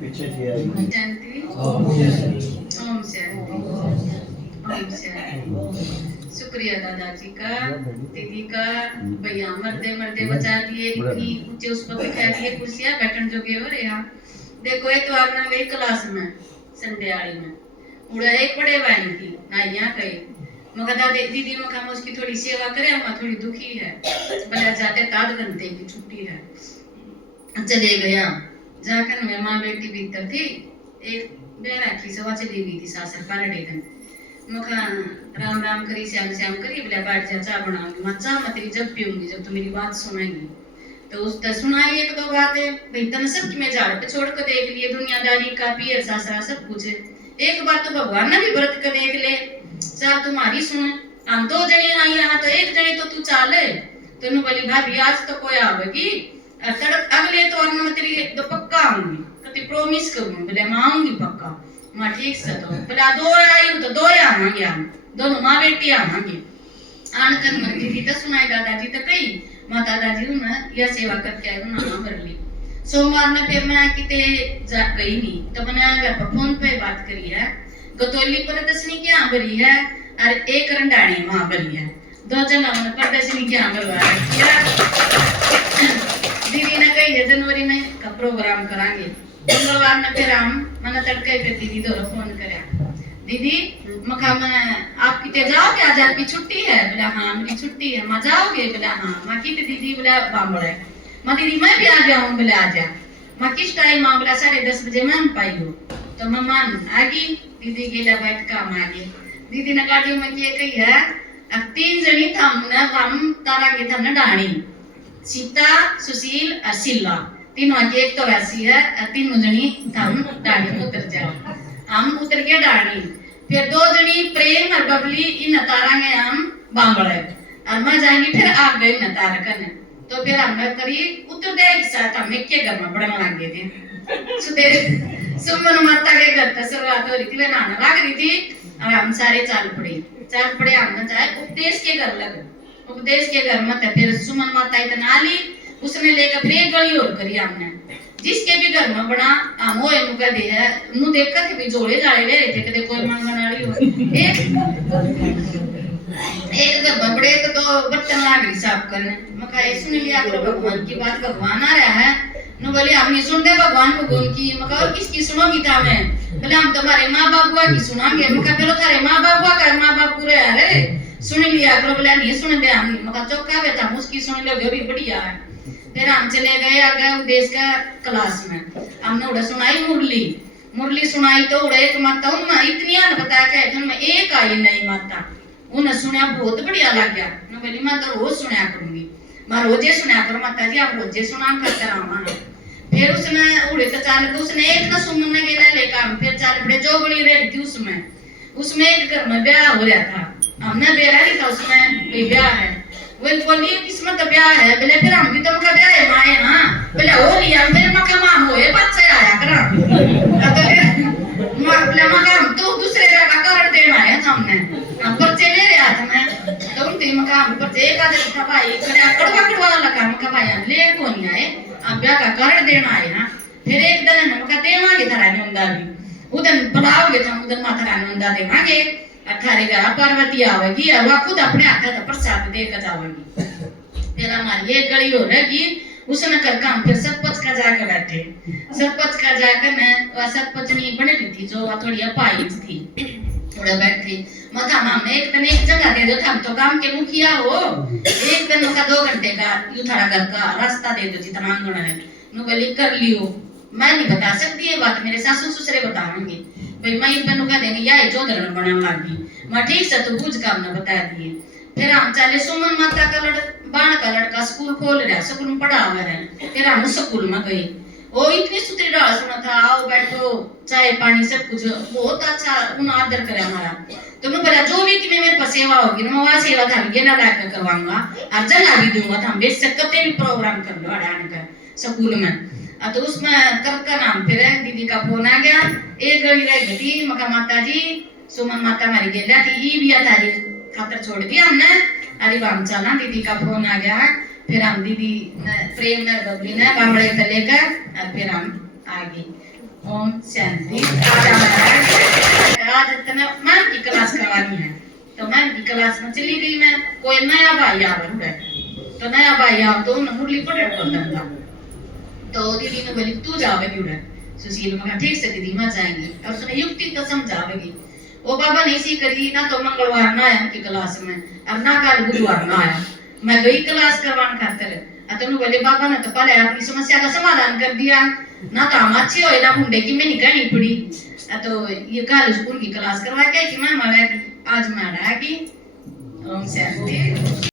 पीछे से आएगी। शांति। ओम शांति। ओम शांति। ओम शांति। शुक्रिया दादाजी का, दीदी का, भैया मरते मरते बचा दिए, इतनी ऊंचे उस पर बिठा दिए कुर्सियां बैठन जोगे हो रहे यहाँ। देखो ये तो आपने गई क्लास में संडे आड़ी में उड़ा एक बड़े वाली थी ना यहाँ कही मगर दादी दीदी मखा में उसकी थोड़ी सेवा करे, हम थोड़ी दुखी है भले जाते 7 घंटे की छुट्टी है। चले गया जाकर मैं माँ बेटी भीतर थी, एक बेरा की सवा चली गई थी सासर पालड़े दिन मुखा राम राम करी श्याम श्याम करी बोले बैठ जा चाय बनाऊंगी। मैं चाह मैं तेरी जब पीऊंगी जब तू मेरी बात सुनाएंगी। तो उसने सुनाई 1-2 बातें भाई तन सब की मैं झाड़ पे छोड़ कर देख लिए दुनियादारी का पियर सासरा सब कुछ। एक बार तो भगवान ने भी व्रत कर देख ले चाल तुम्हारी सुन। हम 2 जने आई यहाँ तो 1 जने तो तू चाले तेन बोली भाभी आज तो कोई आवेगी तड़क अगले तो और मैं तेरी तो पक्का आऊंगी कति प्रॉमिस करूंगी बोले मैं आऊंगी पक्का। मैं ठीक से तो बोला 2 आई तो 2 आवांगे हम दोनों माँ बेटी आवांगे। आनकर मन दीदी तो सुनाई दादाजी तो कही माँ दादाजी ने यह सेवा करके आई ना भर ली। सोमवार में फिर मैं किते जा गई नहीं तो मैंने घर पर फोन पे बात करी है गतौली प्रदर्शनी क्या भरी है और 1 रंडाणी वहां भरी है 2 जना प्रदर्शनी क्या भरवा दीदी ने कही है जनवरी में का प्रोग्राम करांगे। मंगलवार में फिर हम मैंने तड़के पे दीदी दो फोन कराया दीदी मखा मैं आप किते जाओगे आज आपकी छुट्टी है बोला हाँ मेरी छुट्टी है। मैं जाओगे बोला हाँ। मैं किते दीदी बोला बामड़े मैं दीदी मैं भी आ जाऊं बोला आ जा। मैं किस टाइम आ बोला 10:30 बजे मैं पाई हो तो मैं मान आगी दीदी गेला बैठ काम आगे दीदी ने गाड़ी में ये कही है अब 3 जनी हम तारांगे था डाणी सीता सुशील और सिल्ला तीनों की एक तो वैसी है और 3 जनी हम डाणी में उतर जाए। हम उतर के डाणी फिर 2 जनी प्रेम और बबली इन तारांगे हम बांबड़े और मैं जाएंगी फिर आप गई न तारकन तो फिर हमने करी उतर दे एक साथ हम एक के घर में बढ़ने लगे थे। सुमन माता के घर तक शुरुआत हो रही थी वे नहाने लग रही थी और हम सारे चाल पड़े हमने चाहे उपदेश के घर लगे उपदेश के घर में फिर सुमन माता इतना ली उसने लेकर फिर एक गली और करी हमने जिसके भी घर में बना हम वो मुका दे है नु देखकर भी जोड़े जाड़े ले रहे थे कदे कोई मांगने वाली हो एक घर में बड़े तो बर्तन लाग रही साफ करने मका ये सुन लिया करो भगवान की बात भगवान आ रहा है नु बोली हमने सुनते भगवान की मका और किसकी सुनोगी था मैं बोले हम तुम्हारे माँ बाबुआ की सुनाएंगे मका फिर थारे माँ बाबुआ का माँ बाप पूरे आ रहे सुन लिया करो बोले नहीं सुन दे हम मका चौका वे था उसकी सुन लोगे भी बढ़िया है। फिर हम चले गए आ गए देश का क्लास में हमने उड़ा सुनाई मुरली सुनाई तो उड़ा एक माता उनमें इतनी न बताया कि उनमें एक आई नई माता उन्हें सुना बहुत बढ़िया लग गया मैं बोली मैं तो रोज सुना करूंगी मैं रोजे सुना करूं माता जी आप रोजे सुना करते रहो। फिर उसने उड़े तो चाल के उसने एक ना सुनने गेला लेकर फिर चाल पड़े जो बड़ी रही थी उसमें एक घर में ब्याह हो रहा था हमने बेरा नहीं था उसमें ब्याह है वो बोली किस्मत ब्याह है बोले फिर हम भी तो मका ब्याह है माए हां बोले हो लिया मेरे मका मां होए बच्चे आया करा तो बोले मका हम तो दूसरे का कारण देना है हमने हम पर्चे ले रहा था मैं तो उनके मका हम पर्चे का था भाई करे कड़वा लगा मका भाई ले को नहीं आए अब ब्याह का कारण देना है ना। फिर एक दिन मका देवांगे थारा नंदा भी उधर बुलाओगे तो उधर माता रानी नंदा देवांगे अठारे घर पार्वती आवेगी और वह खुद अपने हाथ का प्रसाद देकर जावेगी। फिर हमारी एक गली हो रहेगी उसने कर काम फिर सरपंच का जाकर बैठे सरपंच का जाकर मैं सरपंच नहीं बन रही थी जो थोड़ी अपाहिज थी थोड़ा बैठी मथा माम एक दिन एक जगह दे दो हम तो काम के मुखिया हो एक दिन का 2 घंटे का यू थारा घर का रास्ता दे दो जितना आंगन है नु बोली कर लियो मैं नहीं बता सकती ये बात मेरे सासू ससुरे बताएंगे भाई मैं इन बनु का देंगे या चौधरी बनाने लगी मैं ठीक से तो कुछ काम न बता दिए। फिर हम चले सुमन माता का लड़का स्कूल खोल रहा स्कूल में पढ़ा हुआ है फिर हम स्कूल में गए वो इतनी सुतरी डाल सुना था आओ बैठो चाय पानी सब कुछ बहुत अच्छा उन आदर करे हमारा तो मैं बोला जो भी कि मेरे पास सेवा होगी ना मैं वहाँ सेवा था गेना लाकर करवाऊंगा और जला भी दूंगा था हम बेच सकते भी प्रोग्राम कर लो अड़ाने का स्कूल में तो उसमें करका नाम फिर दीदी का फोन आ गया एक गली रह गई मका माता जी सुमन माता मारी गेला थी ई भी तारी खातर छोड़ दिया हमने अरे बाम चला दीदी का फोन आ गया फिर हम दीदी प्रेम ने बबली ने बामड़े से लेकर और फिर हम आ गई। ओम शांति। आज इतना मैम की क्लास करवानी है, तो मैम की क्लास में चली गई मैं। कोई नया भाई आ रहा है, तो नया भाई आ तो उन्हें मुरली पढ़े बोलता था। तो दीदी ने बोली तू जावेगी उधर। सुशील ने कहा ठीक से दीदी मैं जाएंगी, और उसने युक्ति तो समझावेगी। वो बाबा ने इसी करी ना, तो मंगलवार ना आया उनकी क्लास में, और ना कल बुधवार ना आया। मैं गई क्लास करवाने खातिर, तो बोले बाबा ने तो पहले अपनी समस्या का समाधान कर दिया ना, तो हम अच्छे हो ना मुंडे की में निकलनी पड़ी। तो ये कल स्कूल की क्लास करवा के कि मैं आज मैं आ गई। ओम शांति।